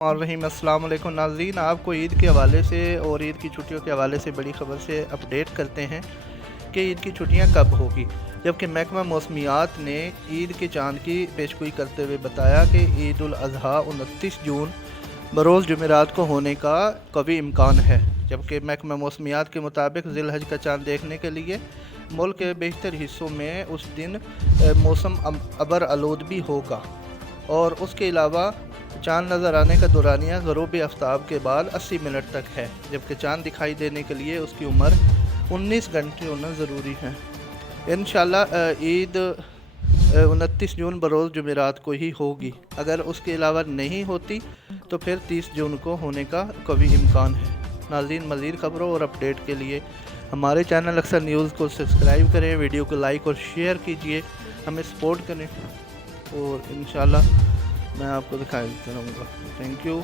और रहीम अस्सलाम वालेकुम नाज़रीन, आपको ईद के हवाले से और ईद की छुट्टियों के हवाले से बड़ी ख़बर से अपडेट करते हैं कि ईद की छुट्टियां कब होगी। जबकि महकमा मौसमियात ने ईद के चांद की पेशगोई करते हुए बताया कि ईद उल अज़हा 29 जून बरोज़ जुमेरात को होने का कवी इम्कान है। जबकि महकमा मौसमियात के मुताबिक ज़िलहज का चांद देखने के लिए मुल्क के बेशतर हिस्सों में उस दिन मौसम अबर आलूद भी होगा और उसके अलावा चांद नज़र आने का दौरानिया ग़रूब आफ्ताब के बाद 80 मिनट तक है। जबकि चांद दिखाई देने के लिए उसकी उम्र 19 घंटे होना ज़रूरी है। इंशाअल्लाह ईद 29 जून बरोज़ जुमेरात को ही होगी। अगर उसके अलावा नहीं होती तो फिर 30 जून को होने का कभी इम्कान है। नाज़रीन, मज़ीद ख़बरों और अपडेट के लिए हमारे चैनल अक्सर न्यूज़ को सब्सक्राइब करें, वीडियो को लाइक और शेयर कीजिए, हमें सपोर्ट करें और इंशाअल्लाह मैं आपको दिखाई रहूँगा। Thank you.